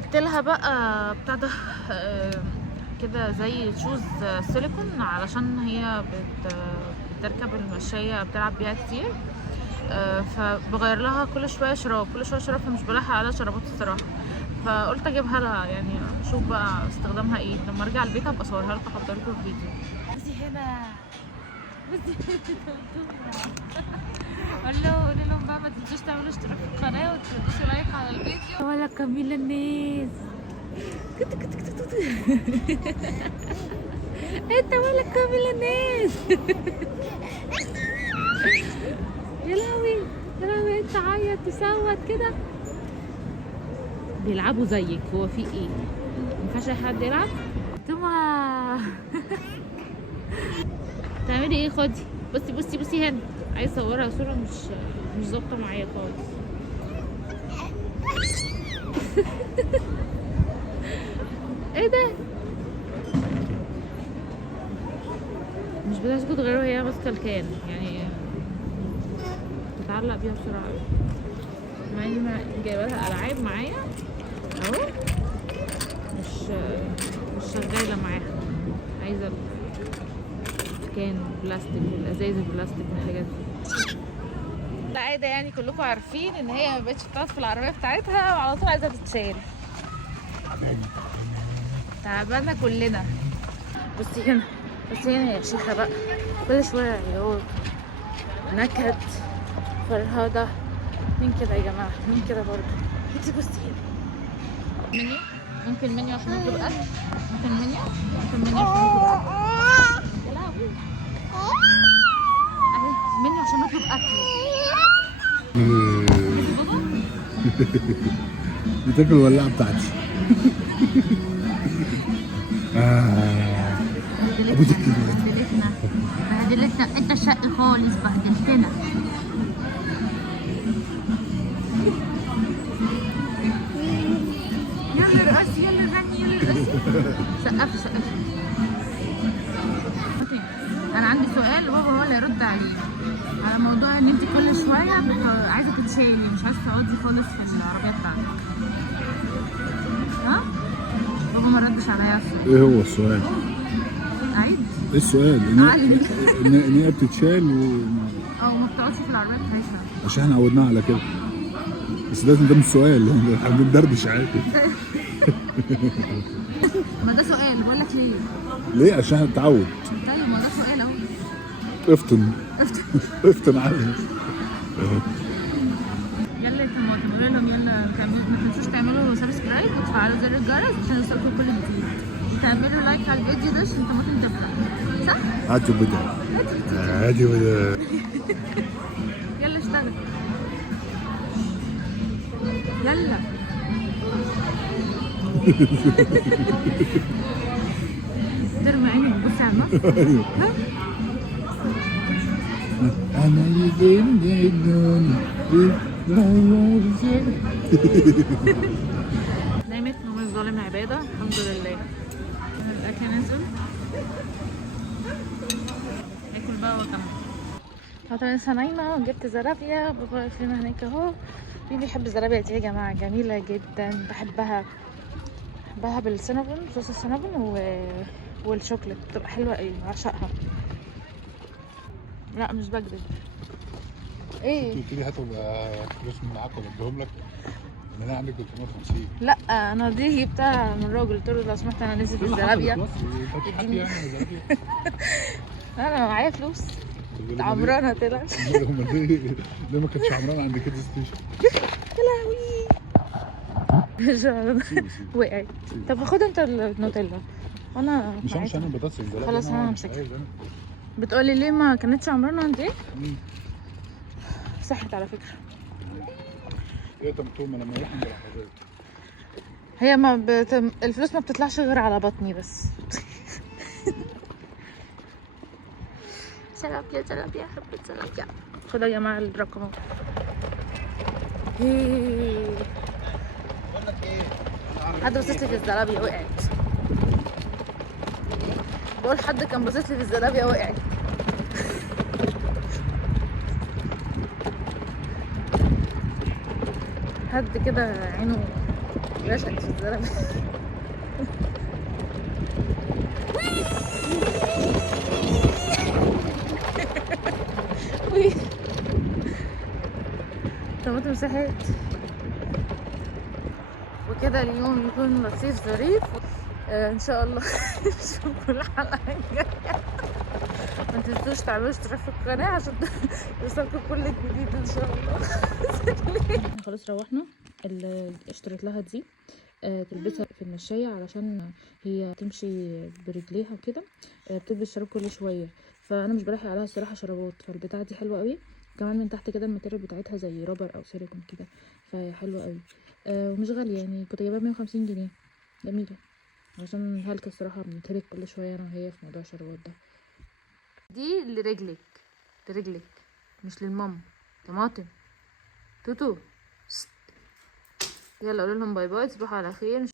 جبت لها بقى بتاع ده كده زي شوز سيليكون علشان هي بتركب المشاية بتلعب بيها كتير. فبغير لها كل شويه شراب كل شويه شراب، فمش بلاحق على شرابات الصراحه، فقلت اجيبها لها يعني اشوف بقى استخدامها ايه. لما ارجع البيت ابقى اصورها لكم احطها لكم في فيديو. بصي هنا بصي قولي لهم بقى ما تنسوش تعملوا اشتراك في القناه وتدوسوا لايك على الفيديو. ولا كميل الناس انت ولا كميل الناس يا لهوي يا لهوي، انت عيط تصوت كده. بيلعبوا زيك، هو في ايه؟ مينفعش اي حد يلعب؟ توما تعملي ايه؟ خدي بصي بصي بصي هنا، عايزه اصورها صوره مش ظابطه معايا خالص. ايه ده؟ مش بتسكت غير وهي ماسكه الكان، يعني تتعلق بيها بسرعه قوي. مع اني جايبه لها العاب معايا اهو، مش شغاله معاها. عايزه الكان بلاستيك والازايز البلاستيك والحاجات دي. العاده يعني كلكم عارفين ان هي ما بقتش بتقعد في العربيه بتاعتها وعلى طول عايزه تتشال. تعبانه كلنا. بصي هنا بصي هنا يا شيخه بقى، كل شويه عياط نكد فرهده. مين كده يا جماعه؟ مين كده برضه؟ انتي بصي هنا منيو، ممكن منيو عشان نطلب اكل، ممكن منيو عشان نطلب اكل. يا لهوي اهي منيو عشان نطلب اكل. دي تاكل الولاعه بتاعتي. ابو ذكي بهدلتنا انت الشقي خالص، بهدلتنا. يلا رقصي يلا غني يلا رقصي. سقفي سقفي. انا عندي سؤال وبابا هو اللي يرد عليه، على موضوع ان انت كل شويه عايزه تتشيلي، مش عايزه تقعدي خالص في العربيه بتاعتك. ها؟ بابا ما ردش عليا. ايه هو السؤال؟ عيد ايه السؤال؟ ان هي بتتشال او ما بتقعدش في العربيه بتاعتها عشان احنا عودناها على كده. بس ده مش سؤال، احنا بندردش عادي. ما ده سؤال، بقول لك ليه؟ ليه؟ عشان التعود. طيب ما ده سؤال اهو. افطن افطن عادي. يلا يا طماطم قولي لهم يلا ما تنسوش تعملوا سبسكرايب وتفعلوا زر الجرس عشان يوصلكم كل جديد، تعملوا لايك على الفيديو ده عشان طماطم تفرح. صح؟ هاتوا بدأ هاتوا بدأ. يلا اشتغل يلا. ترمي عينك بتبصي على النص. انا اللي بين نامت نوم الظالم عباده الحمد لله. الاكل نزل اكل بقى واكمل. طبعا لسه نايمه وجبت زرابيا، بابا واقف لنا هناك اهو. مين بيحب الزرابيا دي يا جماعه؟ جميله جدا، بحبها بالسينابون، صوص السينابون والشوكليت، بتبقى حلوه قوي، بعشقها. لا مش بكذب. ايه؟ قلت لي هاتوا فلوس من معاك ولا اديهم لك؟ انا عندي 350. لا انا دي جبتها من الراجل، قلت له لو سمحت انا نسيت الزرابيا. انا معايا فلوس عمرانه طلع. ليه ما كانتش عمرانه عند كيدز ستيشن؟ يا لهوي وقعت. طب خد انت النوتيلا وانا مش انا بطاطس الزرابيا. خلاص انا همسكها. بتقولي ليه ما كانتش عمرانه عند ايه؟ صحت على فكره. ايه طمطومه لما يروح عند الحاجات هي الفلوس ما بتطلعش غير على بطني بس. سلابيا سلابيا حبة سلابيا. خدوا يا جماعة الرقم اهو. حد باصص لي في الزلابيا وقعت. بقول حد كان باصص لي في الزلابيا وقعت. حد كده عينه رشقت في الزلمه. طماطم مساحات. وكده اليوم يكون لطيف ظريف. ان شاء الله نشوفكم الحلقه الجايه. ما تنسوش تعملوا اشتراك في القناه عشان يوصلكم كل جديد ان شاء الله. خلاص روحنا. اللي اشتريت لها دي تلبسها في المشاية علشان هي تمشي برجليها وكده. بتلبس شراب كل شويه، فانا مش بلاحق عليها الصراحه شرابات. فالبتاعه دي حلوه قوي، كمان من تحت كده الماتيريال بتاعتها زي رابر او سيليكون كده، فهي حلوه قوي. ومش غاليه يعني، كنت جايباها 150 جنيه. جميله عشان هلكة الصراحه بنتهلك كل شويه انا وهي في موضوع الشرابات ده. دي لرجلك، لرجلك مش للماما. طماطم توتو. يلا قولوا لهم باي باي، تصبحوا على خير.